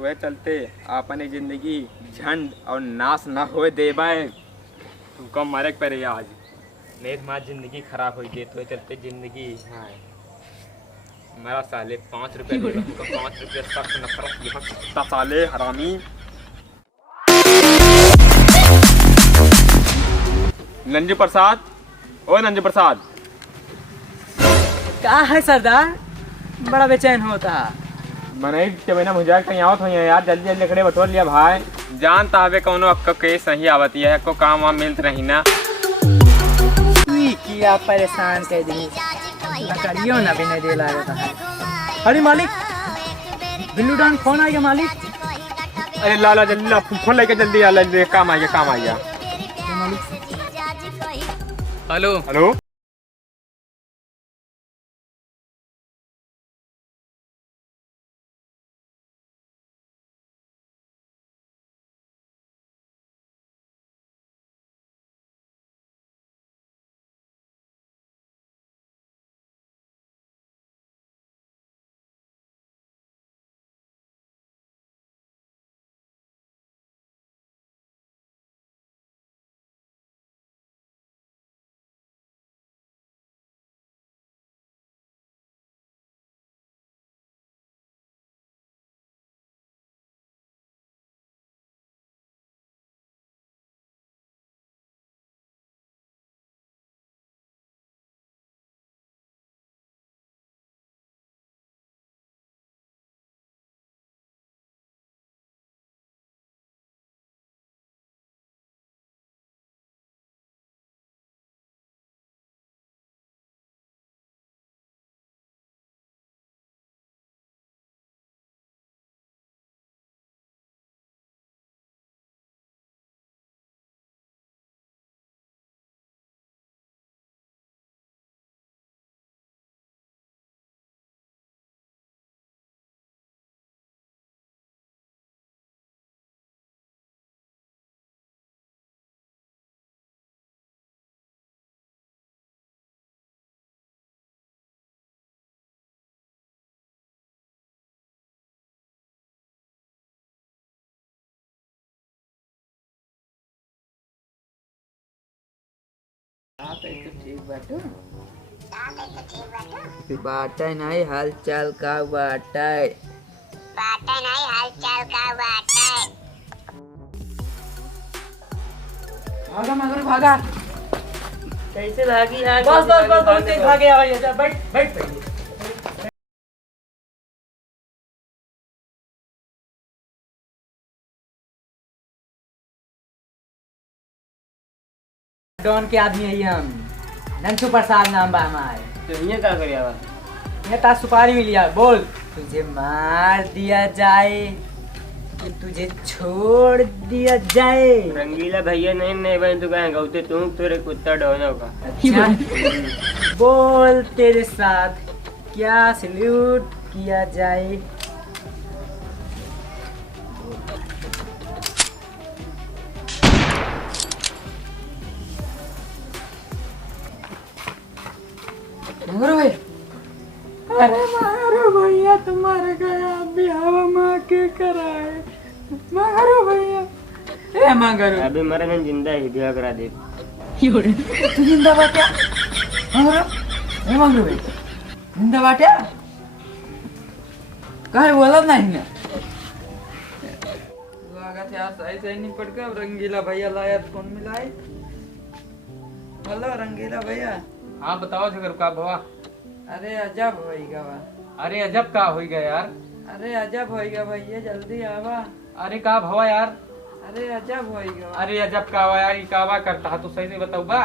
तो चलते अपने जिंदगी झंड और नाश न हो देवे। तुमको मरे पड़े आज नहीं तुम्हारी जिंदगी खराब हो गई। तो चलते जिंदगी हाँ मेरा साले 5 रुपये दे तुमको 5 रुपये सख्त नफरत यहाँ कुत्ता साले हरामी। नंजू प्रसाद ओ नंजू प्रसाद क्या है सरदार, बड़ा बेचैन होता। मने महीना मुझे कहीं आवत हो यार, जल्दी जल्दी लकड़े बटोर लिया भाई। जानता हवे कौनो अक्का के सही आवती है को काम वाम मिलत रही ना। किया परेशान कर दी लकड़ियों ना भी नहीं दे रहा है। अरे मालिक बिल्लू डान फोन आ गया मालिक। अरे लाला जल्दी ला फोन लेके जल्दी आ ले काम आ गया काम आ गया। हेलो हेलो बाटा नहीं हाल चाल का बाटा नहीं हाल चाल का बाटा। भागा मगर भागा। कैसे भागी यार? बस बस बस बहुत तेज भागे आवाज आता। बैठ बैठ पहले। डॉन के आदमी है हम, नंचू प्रसाद नाम बा हमारे। तो ये क्या करिया बा? ये ता सुपारी मिल लिया। बोल तुझे मार दिया जाए कि तुझे छोड़ दिया जाए। रंगीला भैया नहीं बहन तू कहें गौते तू तेरे कुत्ता डोनो का। अच्छा बोल तेरे साथ क्या सल्यूट किया जाए। अरे मारो भैया तुम्हारे गया बिहावा माँ के कराए। मारो भैया ए मांगरो अभी मरे नहीं जिंदा ही ब्याह करा दे। तू जिंदा बाट्या मांगरो ए मांगरो भाई जिंदा बाट्या काय बोलत नाही ना। लागत यार सही सही नहीं पड़ गया। रंगीला भैया लाया फोन मिलाए। हेलो रंगीला भैया। हाँ बताओ जगर का भवा। अरे अजब होइगा बा। अरे अजब का हो गया यार। अरे अजब होइगा भैया जल्दी आवा। अरे का भवा यार। अरे अजब होइगा। अरे अजब का हुआ यार, कावा करता है तो सही से बताऊ बा।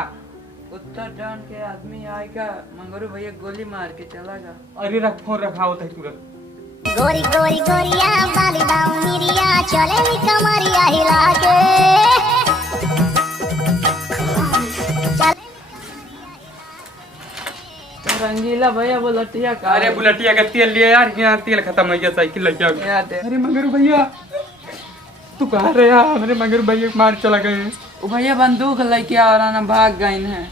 उत्तर डाउन के आदमी आएगा मंगरू भैया गोली मार के चलागा। अरे रख फोन रखा होता है तुरंत। गोरी गोरी गोरिया बाली बाऊ मिरिया चले कमरिया हिला के। रंगीला भैया वो लटिया का। अरे बुलेटिया का तेल लिया यार, यहाँ तेल खत्म हो गया साइकिल लग गया। अरे मगर भैया तू कहाँ रहे यार? मेरे मगर भैया मार चला गए। वो भैया बंदूक लेके आ रहा ना भाग गए हैं।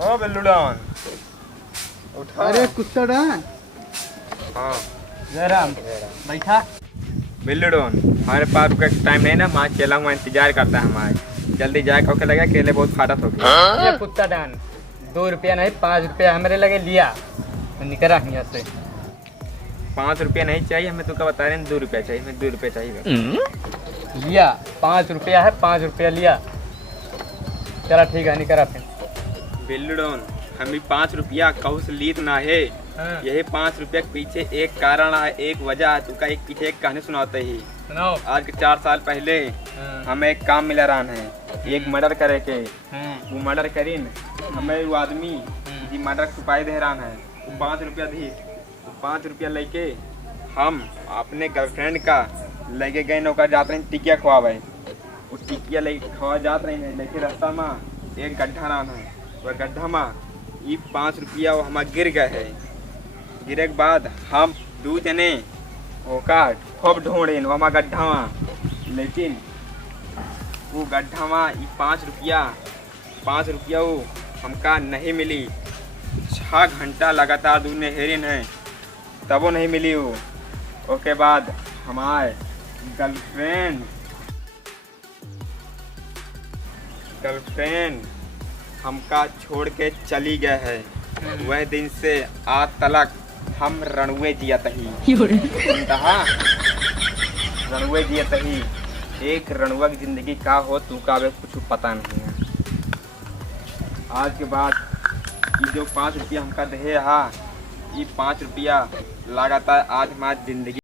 ओ बिल्लू डॉन उठा। अरे कुत्ता डॉन, हाँ जरा बैठा। बिल्लू डॉन, हमारे पास का टाइम नहीं ना, माँ चला हुआ इंतजार करता है हमारे, जल्दी जाए कहो के लगा केले बहुत फाटत हो गए। ये कुत्ता डॉन 2 रुपया नहीं 5 रुपया हमारे लगे लिया तो निकला यहाँ से। 5 रुपया नहीं चाहिए हमें, तो क्या बता रहे हैं 2 रुपया चाहिए, हमें 2 रुपया चाहिए। लिया 5 रुपया है, 5 रुपया लिया। चला ठीक है निकला फिर। बिल्लू डॉन, हमें 5 रुपया कहूँ से लीत ना है। हाँ। यही 5 रुपया के पीछे एक कारण है, एक वजह है, तुका एक पीछे एक कहानी सुनाते ही। सुनाओ। आज के 4 साल पहले हाँ। हमें एक काम मिला रहा है, एक मर्डर करे के। हाँ। वो मर्डर करीन हमें वो आदमी जी मर्डर छुपाई दे रहा है, वो 5 रुपया दी। वो 5 रुपया लेके हम अपने गर्लफ्रेंड का लेके गए नौका जाते हैं टिकिया खवावे। वो टिकिया लेके खवा जात रही है, लेके रास्ता में एक गड्ढा रहा है, वह गड्ढा में ये 5 रुपया वो हमारा गिर गए है। गिरे के बाद हम 2 जने ओका खूब ढूंढे वो हमारा गड्ढा में, लेकिन वो गड्ढा में ये 5 रुपया वो हमका नहीं मिली। 6 घंटा लगातार ढूंढने हेरिन है तब वो नहीं मिली वो। उसके बाद हमारे गर्लफ्रेंड हमका छोड़ के चली गए है। वह दिन से आज तलक हम रणुए जियत ही रणुए जियत ही। एक रणुआ की जिंदगी का हो तू का कुछ पता नहीं है। आज के बाद ये जो 5 रुपया हमका दे हा, ये 5 रुपया लगातार आज हमारी जिंदगी